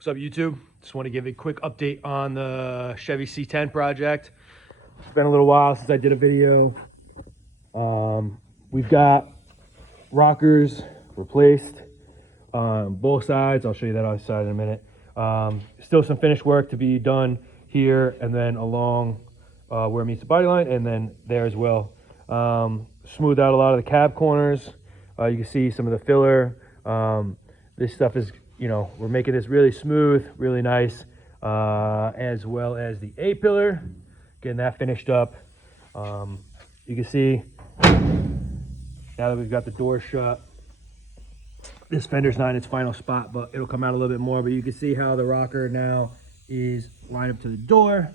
What's up, YouTube? Just want to give a quick update on the Chevy C10 project. It's been a little while since I did a video. We've got rockers replaced on both sides. I'll show you that other side in a minute. Still some finished work to be done here and then along where it meets the body line, and then there as well. Smoothed out a lot of the cab corners. You can see some of the filler. This stuff is, we're making this really smooth, really nice, as well as the A-pillar, getting that finished up. You can see now that we've got the door shut, this fender's not in its final spot, but it'll come out a little bit more. But you can see how the rocker now is lined up to the door.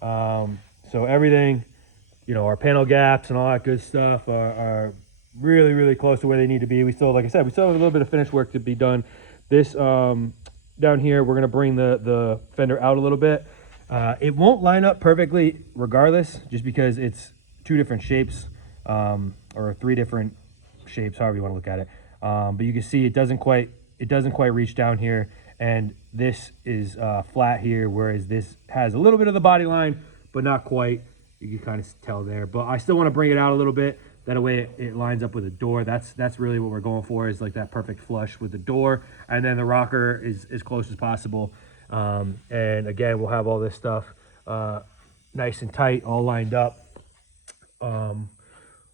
So everything, our panel gaps and all that good stuff are really, really close to where they need to be. We still, like I said, we still have a little bit of finished work to be done. This down here, we're gonna bring the fender out a little bit. It won't line up perfectly regardless, just because it's two different shapes, or three different shapes, however you want to look at it. But you can see it doesn't quite reach down here, and this is flat here, whereas this has a little bit of the body line, but not quite. You can kind of tell there, but I still want to bring it out a little bit. That way it lines up with the door. That's really what we're going for, is like that perfect flush with the door, and then the rocker is as close as possible. And again, we'll have all this stuff nice and tight, all lined up. We're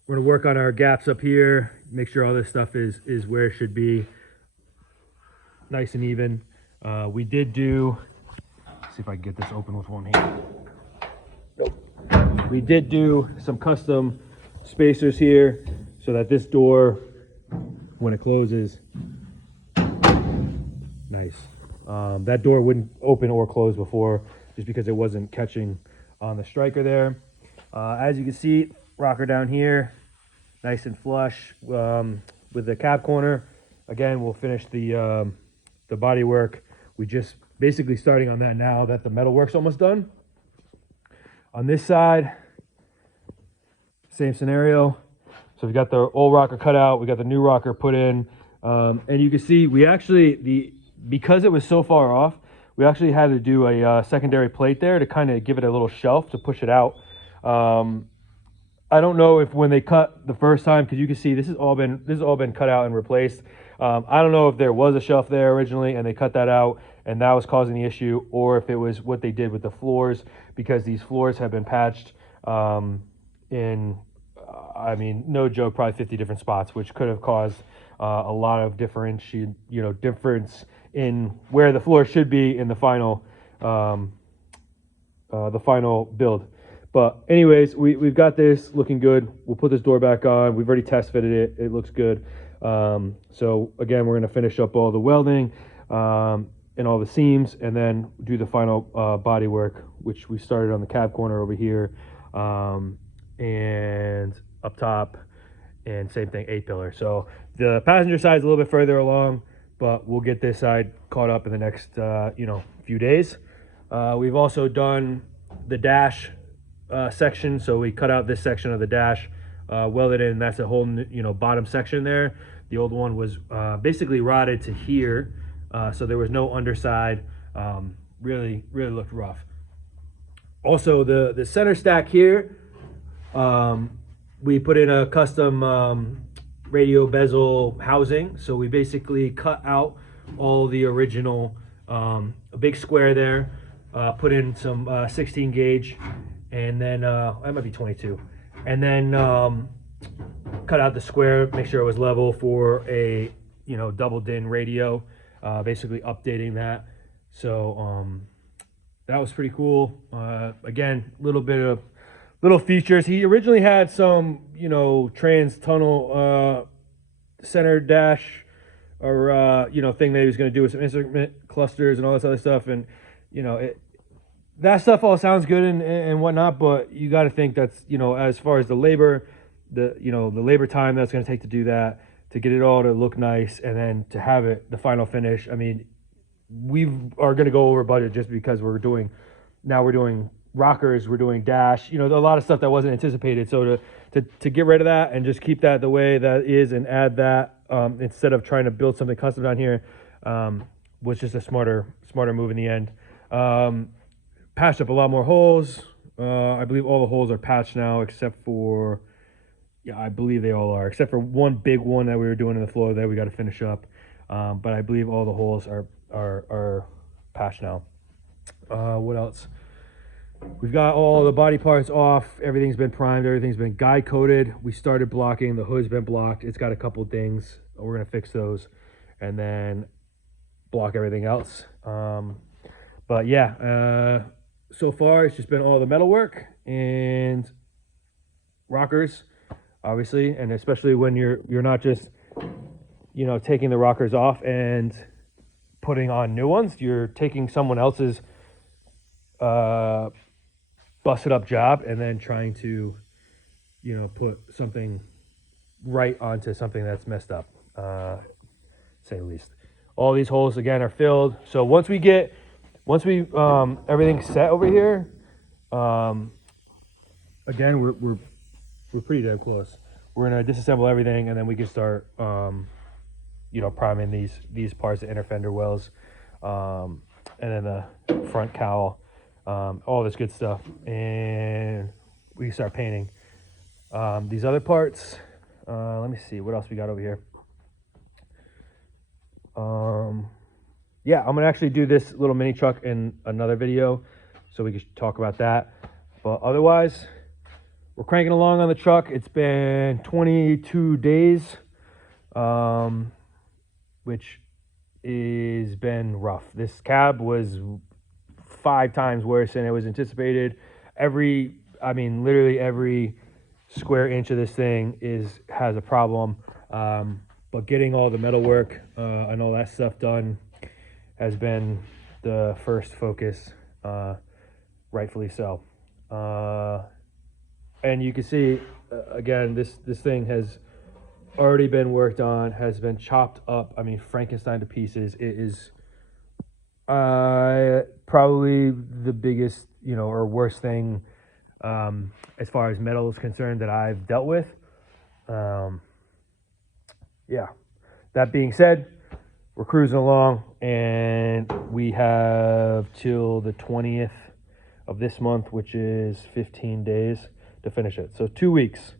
gonna work on our gaps up here, make sure all this stuff is where it should be, nice and even. We did do, let's see if I can get this open with one hand. Nope. We did do some custom spacers here so that this door, when it closes, nice. That door wouldn't open or close before, just because it wasn't catching on the striker there. As you can see, rocker down here, nice and flush with the cab corner. Again, we'll finish the body work. We just basically starting on that now that the metal work's almost done. On this side, same scenario. So we've got the old rocker cut out, we got the new rocker put in, and you can see we actually, because it was so far off, we actually had to do a secondary plate there to kind of give it a little shelf to push it out. I don't know if when they cut the first time, because you can see this has all been cut out and replaced. I don't know if there was a shelf there originally and they cut that out and that was causing the issue, or if it was what they did with the floors, because these floors have been patched in, I mean, no joke, probably 50 different spots, which could have caused a lot of difference in where the floor should be in the final build. But anyways, we've got this looking good. We'll put this door back on. We've already test fitted it. It looks good. So again, we're going to finish up all the welding and all the seams, and then do the final body work, which we started on the cab corner over here, and up top, and same thing, A-pillar. So the passenger side is a little bit further along, but we'll get this side caught up in the next few days. We've also done the dash section, so we cut out this section of the dash, welded in. That's a whole bottom section there. The old one was basically rotted to here, so there was no underside. Really looked rough. Also, the center stack here, we put in a custom radio bezel housing. So we basically cut out all the original, a big square there, put in some 16 gauge, and then that might be 22, and then cut out the square, make sure it was level for a double din radio, basically updating that. So that was pretty cool. Again, little features. He originally had some trans tunnel center dash, or thing that he was going to do with some instrument clusters and all this other stuff, and that stuff all sounds good and whatnot, but you got to think that's as far as the labor, the labor time that's going to take to do that, to get it all to look nice, and then to have it the final finish. I mean, we are going to go over budget just because we're doing rockers, we're doing dash, a lot of stuff that wasn't anticipated. So to get rid of that and just keep that the way that is and add that, instead of trying to build something custom down here, was just a smarter move in the end. Patched up a lot more holes. I believe all the holes are patched now, except for, yeah, I believe they all are, except for one big one that we were doing in the floor that we got to finish up. But I believe all the holes are patched now. What else? We've got all the body parts off. Everything's been primed. Everything's been guide coated. We started blocking. The hood's been blocked. It's got a couple things. We're gonna fix those, and then block everything else. But yeah, so far it's just been all the metal work and rockers, obviously, and especially when you're not just, you know, taking the rockers off and putting on new ones. You're taking someone else's busted up job and then trying to, you know, put something right onto something that's messed up, say the least. All these holes again are filled. So once we everything's set over here, again we're pretty damn close. We're gonna disassemble everything and then we can start, you know, priming these parts, the inner fender wells, and then the front cowl, all this good stuff, and we can start painting these other parts. Let me see what else we got over here. Yeah, I'm gonna actually do this little mini truck in another video, so we can talk about that. But otherwise, we're cranking along on the truck. It's been 22 days, which has been rough. This cab was 5 times worse than it was anticipated. Literally every square inch of this thing has a problem. But getting all the metal work and all that stuff done has been the first focus, rightfully so. And you can see, again, this thing has already been worked on, has been chopped up. I mean, Frankenstein to pieces. It is probably the biggest, you know, or worst thing as far as metal is concerned that I've dealt with. Yeah, that being said, we're cruising along and we have till the 20th of this month, which is 15 days to finish it. So 2 weeks.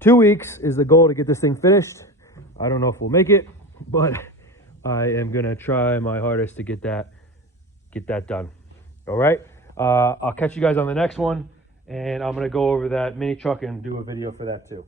2 weeks is the goal to get this thing finished. I don't know if we'll make it, but I am gonna try my hardest to get that done. All right. I'll catch you guys on the next one, and I'm gonna go over that mini truck and do a video for that too.